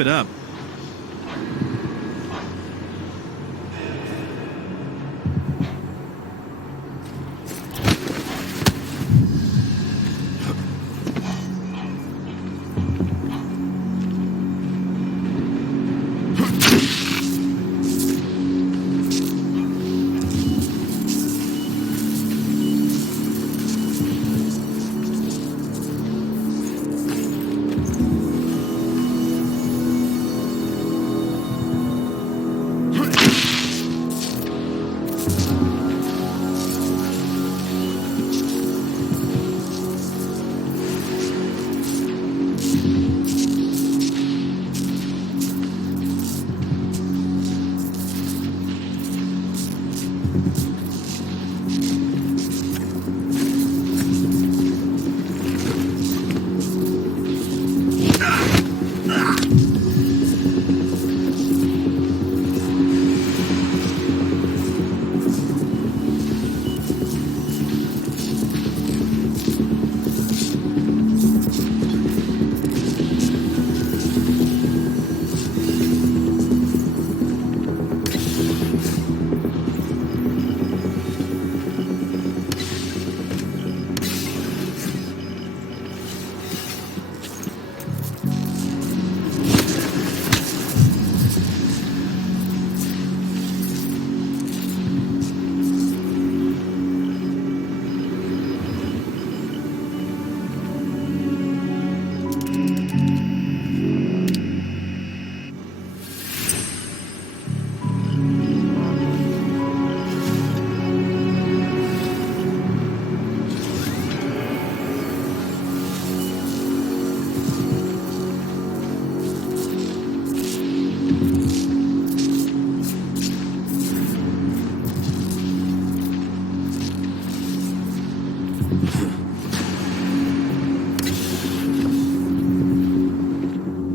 it up.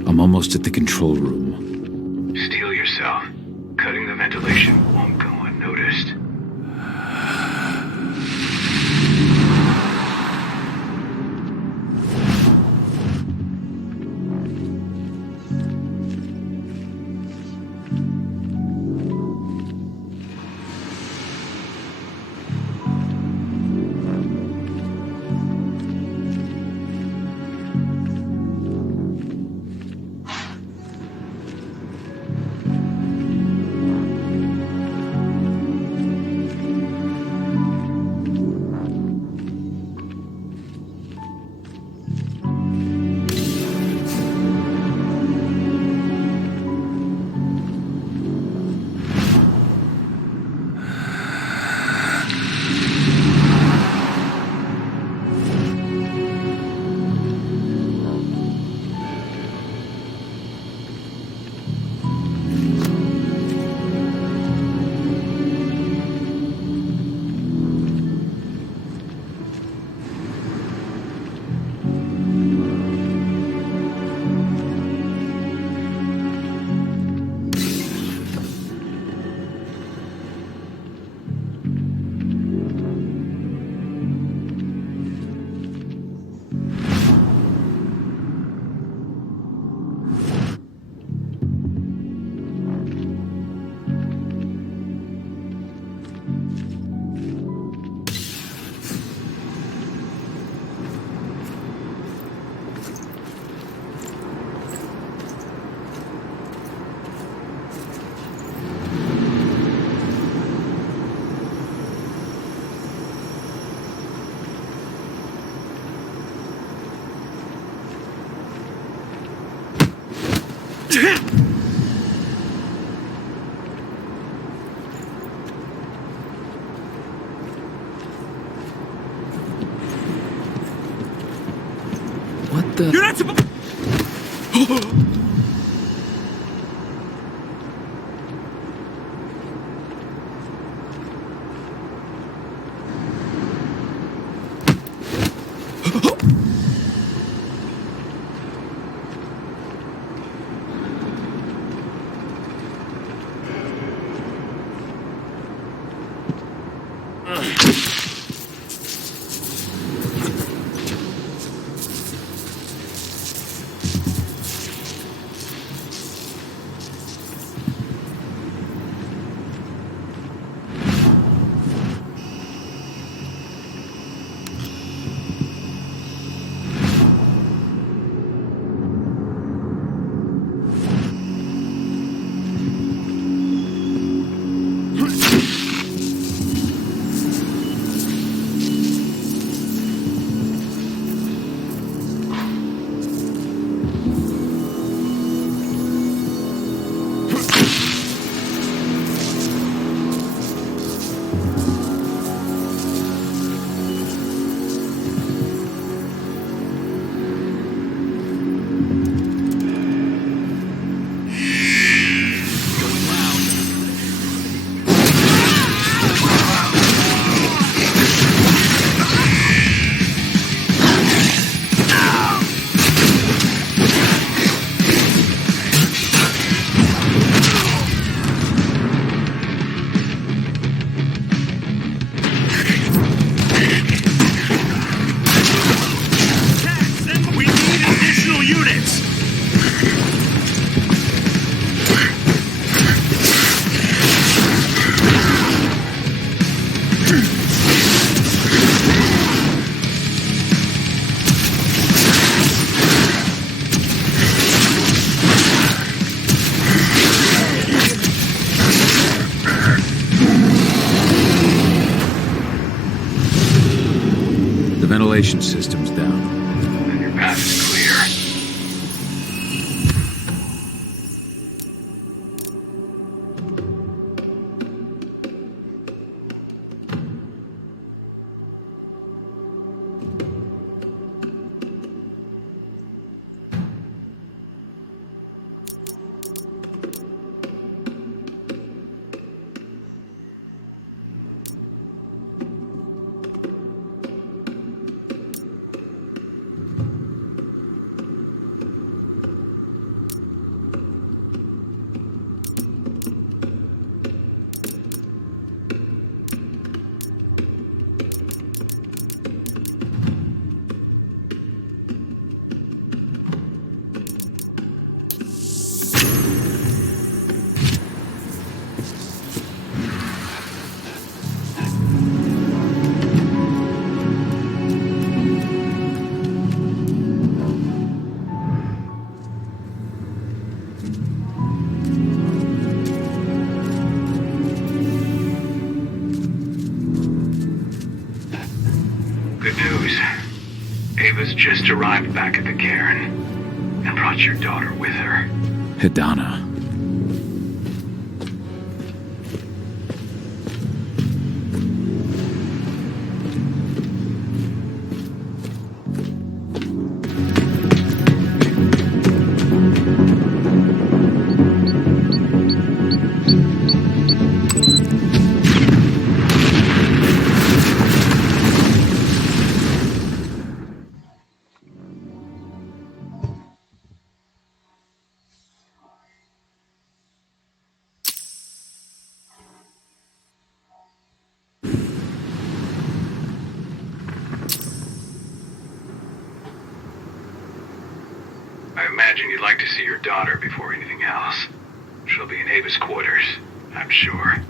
I'm almost at the control room. Steel yourself. Cutting the ventilation won't go unnoticed. What the? You're not supposed... Ventilation system's down. Then your path is clear. Good news. Ava's just arrived back at the cairn and brought your daughter with her. Hidana. I imagine you'd like to see your daughter before anything else. She'll be in Ava's quarters, I'm sure.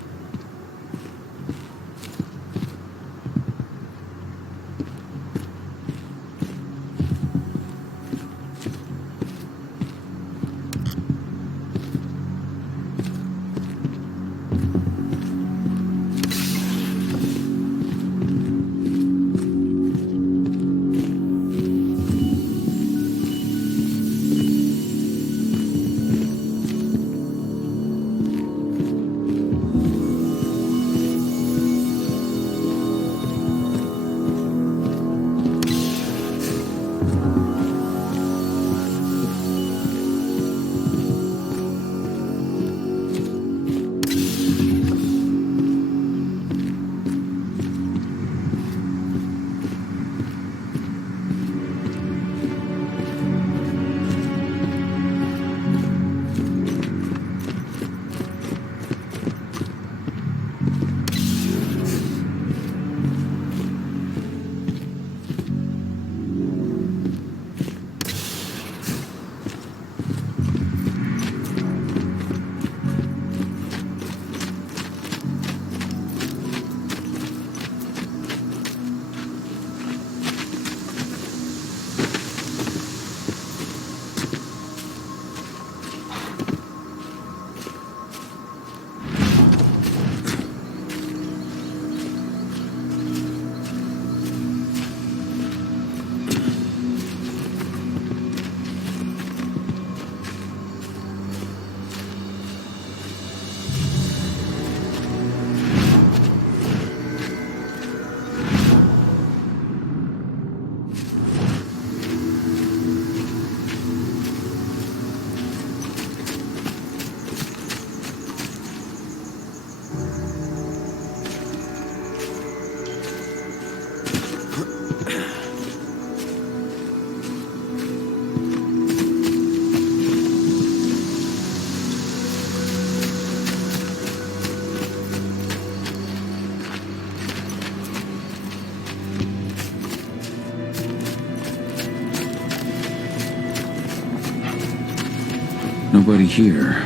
Nobody here.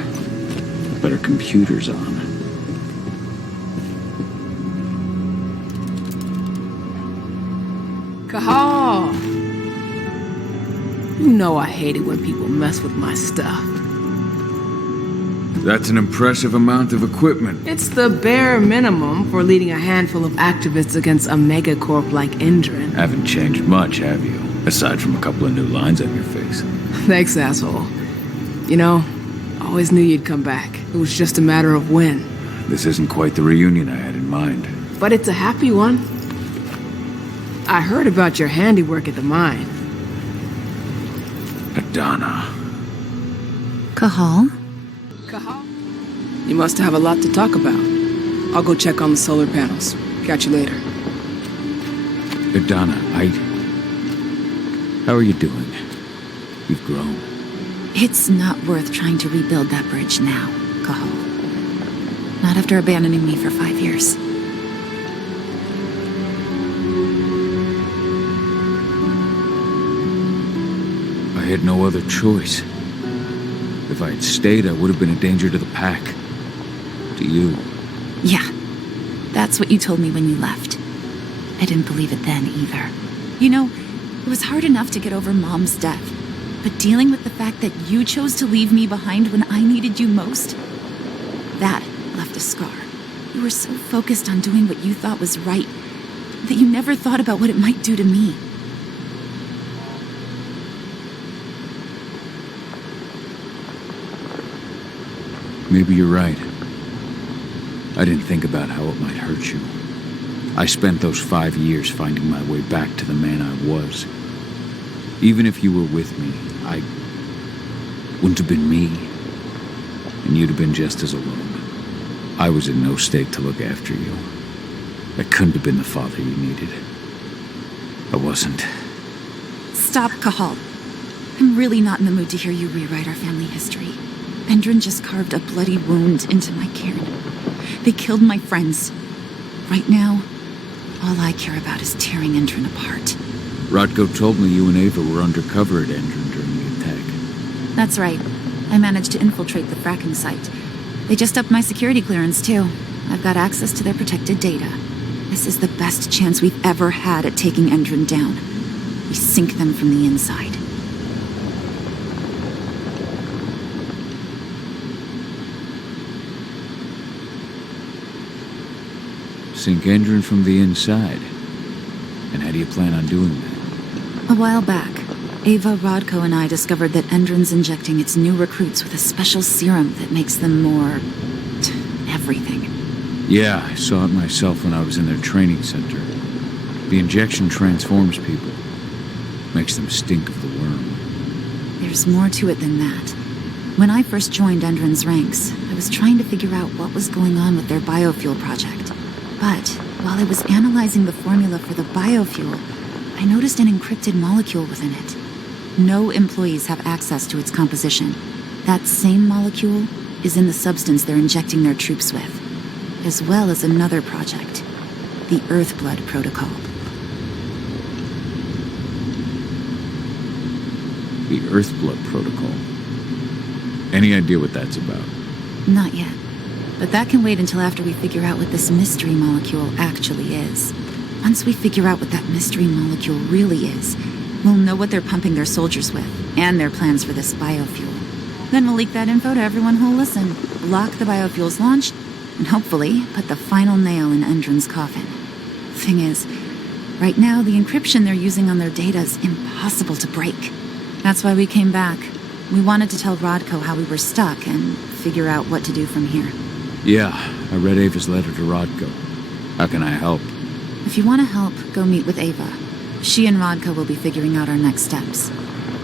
But our computer's on. Kahal! You know I hate it when people mess with my stuff. That's an impressive amount of equipment. It's the bare minimum for leading a handful of activists against a megacorp like Endrin. Haven't changed much, have you? Aside from a couple of new lines on your face. Thanks, asshole. You know, always knew you'd come back. It was just a matter of when. This isn't quite the reunion I had in mind. But it's a happy one. I heard about your handiwork at the mine. Adana. Cahal? Cahal? You must have a lot to talk about. I'll go check on the solar panels. Catch you later. Adana, how are you doing? You've grown. It's not worth trying to rebuild that bridge now, Cahal. Not after abandoning me for 5 years. I had no other choice. If I had stayed, I would have been a danger to the pack. To you. Yeah. That's what you told me when you left. I didn't believe it then, either. You know, it was hard enough to get over Mom's death. But dealing with the fact that you chose to leave me behind when I needed you most, that left a scar. You were so focused on doing what you thought was right, that you never thought about what it might do to me. Maybe you're right. I didn't think about how it might hurt you. I spent those 5 years finding my way back to the man I was. Even if you were with me, I wouldn't have been me. And you'd have been just as alone. I was in no state to look after you. I couldn't have been the father you needed. I wasn't. Stop, Cahal. I'm really not in the mood to hear you rewrite our family history. Endrin just carved a bloody wound into my cairn. They killed my friends. Right now, all I care about is tearing Endrin apart. Rodko told me you and Ava were undercover at Endrin during the attack. That's right. I managed to infiltrate the fracking site. They just upped my security clearance, too. I've got access to their protected data. This is the best chance we've ever had at taking Endrin down. We sink them from the inside. Sink Endrin from the inside. And how do you plan on doing that? A while back, Ava, Rodko, and I discovered that Endrin's injecting its new recruits with a special serum that makes them more... everything. Yeah, I saw it myself when I was in their training center. The injection transforms people. Makes them stink of the worm. There's more to it than that. When I first joined Endrin's ranks, I was trying to figure out what was going on with their biofuel project. But while I was analyzing the formula for the biofuel, I noticed an encrypted molecule within it. No employees have access to its composition. That same molecule is in the substance they're injecting their troops with, as well as another project, the Earthblood Protocol. The Earthblood Protocol. Any idea what that's about? Not yet. But that can wait until after we figure out what this mystery molecule actually is. Once we figure out what that mystery molecule really is, we'll know what they're pumping their soldiers with, and their plans for this biofuel. Then we'll leak that info to everyone who'll listen, block the biofuel's launch, and hopefully put the final nail in Endrin's coffin. Thing is, right now the encryption they're using on their data is impossible to break. That's why we came back. We wanted to tell Rodko how we were stuck and figure out what to do from here. Yeah, I read Ava's letter to Rodko. How can I help? If you want to help, go meet with Ava. She and Rodko will be figuring out our next steps.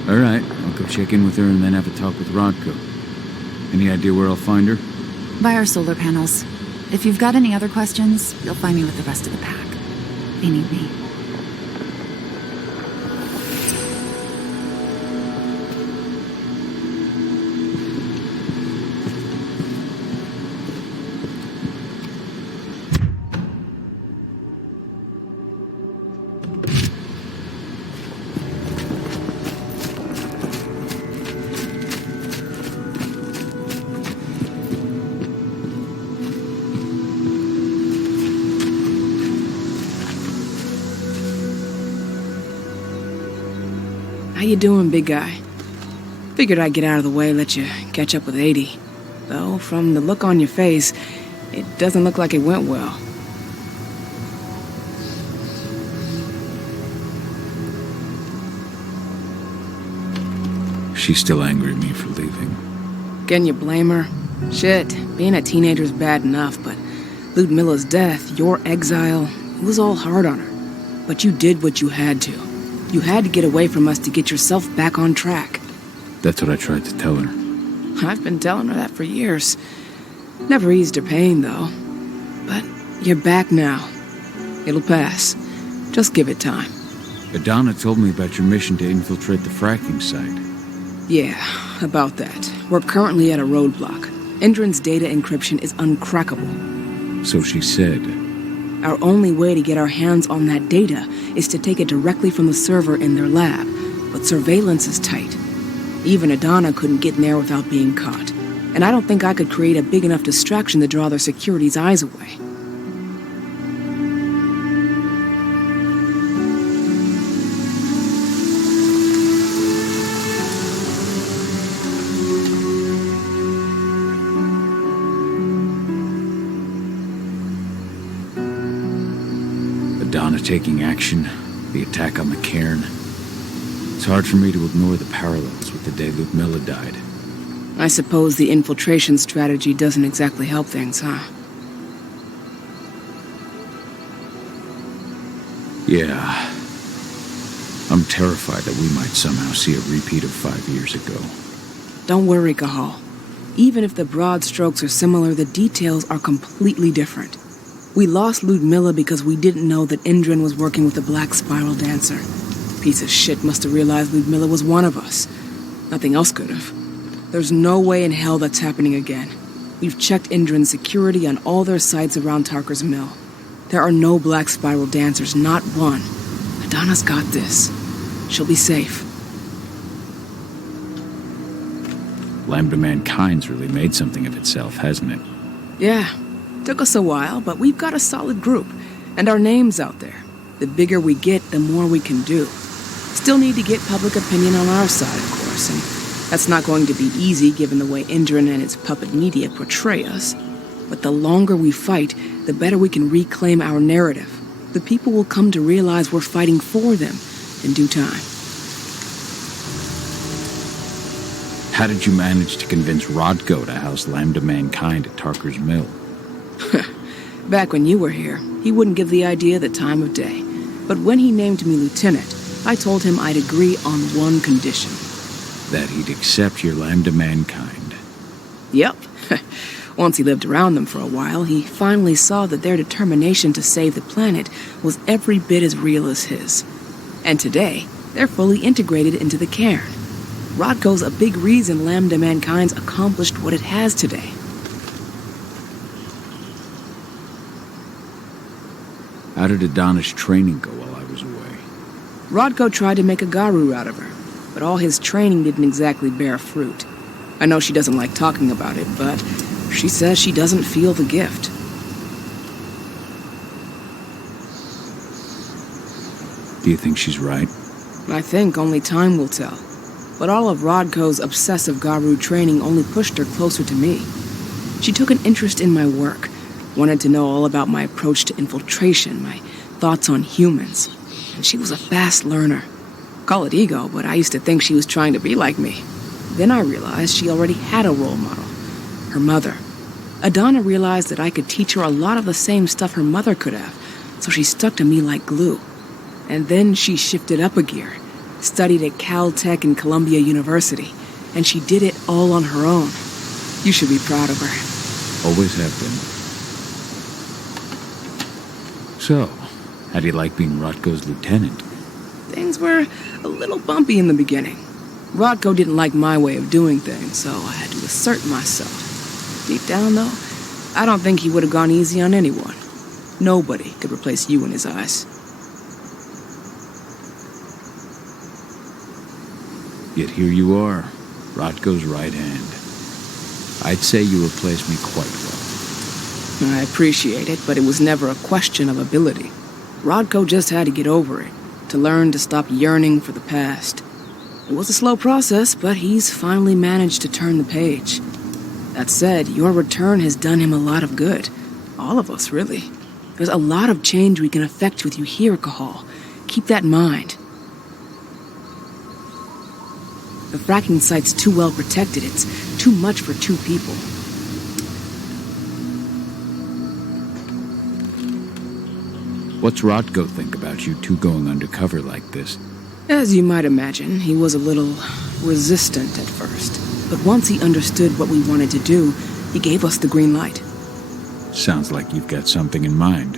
All right, I'll go check in with her and then have a talk with Rodko. Any idea where I'll find her? By our solar panels. If you've got any other questions, you'll find me with the rest of the pack. They need me. How you doing, big guy? Figured I'd get out of the way, let you catch up with 80. Though, from the look on your face, it doesn't look like it went well. She's still angry at me for leaving. Can you blame her? Shit, being a teenager's bad enough, but Ludmilla's death, your exile, it was all hard on her. But you did what you had to. You had to get away from us to get yourself back on track. That's what I tried to tell her. I've been telling her that for years. Never eased her pain, though. But you're back now. It'll pass. Just give it time. Adana told me about your mission to infiltrate the fracking site. Yeah, about that. We're currently at a roadblock. Endron's data encryption is uncrackable. So she said. Our only way to get our hands on that data is to take it directly from the server in their lab, but surveillance is tight. Even Adana couldn't get in there without being caught. And I don't think I could create a big enough distraction to draw their security's eyes away. Adana taking action, the attack on the cairn. It's hard for me to ignore the parallels with the day Ludmilla died. I suppose the infiltration strategy doesn't exactly help things, huh? Yeah. I'm terrified that we might somehow see a repeat of 5 years ago. Don't worry, Cahal. Even if the broad strokes are similar, the details are completely different. We lost Ludmilla because we didn't know that Endron was working with the Black Spiral Dancer. Piece of shit must have realized Ludmilla was one of us. Nothing else could have. There's no way in hell that's happening again. We've checked Endron's security on all their sites around Tarker's Mill. There are no Black Spiral Dancers, not one. Adana's got this. She'll be safe. Lambda Mankind's really made something of itself, hasn't it? Yeah. Took us a while, but we've got a solid group. And our name's out there. The bigger we get, the more we can do. Still need to get public opinion on our side, of course, and that's not going to be easy given the way Endron and its puppet media portray us. But the longer we fight, the better we can reclaim our narrative. The people will come to realize we're fighting for them in due time. How did you manage to convince Rodko to house Lambda Mankind at Tarker's Mill? Back when you were here, he wouldn't give the idea the time of day. But when he named me lieutenant, I told him I'd agree on one condition. That he'd accept your Lambda Mankind. Yep. Once he lived around them for a while, he finally saw that their determination to save the planet was every bit as real as his. And today, they're fully integrated into the cairn. Rodko's a big reason Lambda Mankind's accomplished what it has today. How did Adana's training go while I was away? Rodko tried to make a Garu out of her, but all his training didn't exactly bear fruit. I know she doesn't like talking about it, but she says she doesn't feel the gift. Do you think she's right? I think only time will tell. But all of Rodko's obsessive Garu training only pushed her closer to me. She took an interest in my work, wanted to know all about my approach to infiltration, my thoughts on humans. And she was a fast learner. Call it ego, but I used to think she was trying to be like me. Then I realized she already had a role model, her mother. Adana realized that I could teach her a lot of the same stuff her mother could have, so she stuck to me like glue. And then she shifted up a gear, studied at Caltech and Columbia University, and she did it all on her own. You should be proud of her. Always have been. So, how do you like being Rodko's lieutenant? Things were a little bumpy in the beginning. Rodko didn't like my way of doing things, so I had to assert myself. Deep down, though, I don't think he would have gone easy on anyone. Nobody could replace you in his eyes. Yet here you are, Rodko's right hand. I'd say you replaced me quite well. I appreciate it, but it was never a question of ability. Rodko just had to get over it, to learn to stop yearning for the past. It was a slow process, but he's finally managed to turn the page. That said, your return has done him a lot of good. All of us, really. There's a lot of change we can effect with you here, Cahal. Keep that in mind. The fracking site's too well protected. It's too much for 2 people. What's Rodko think about you two going undercover like this? As you might imagine, he was a little resistant at first. But once he understood what we wanted to do, he gave us the green light. Sounds like you've got something in mind.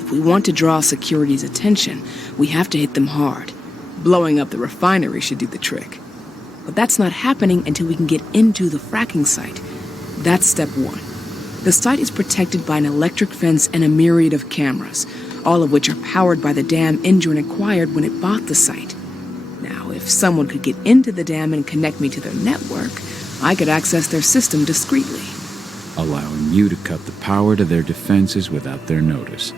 If we want to draw security's attention, we have to hit them hard. Blowing up the refinery should do the trick. But that's not happening until we can get into the fracking site. That's step 1. The site is protected by an electric fence and a myriad of cameras, all of which are powered by the dam Indron acquired when it bought the site. Now, if someone could get into the dam and connect me to their network, I could access their system discreetly. Allowing you to cut the power to their defenses without their notice.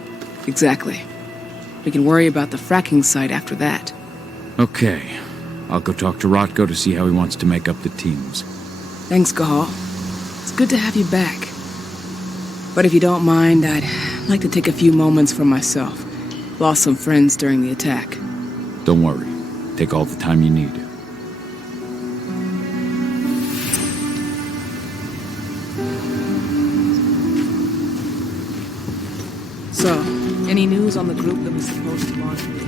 Exactly. We can worry about the fracking site after that. Okay. I'll go talk to Rodko to see how he wants to make up the teams. Thanks, Cahal. It's good to have you back. But if you don't mind, I'd like to take a few moments for myself. Lost some friends during the attack. Don't worry. Take all the time you need. So, any news on the group that was supposed to launch me?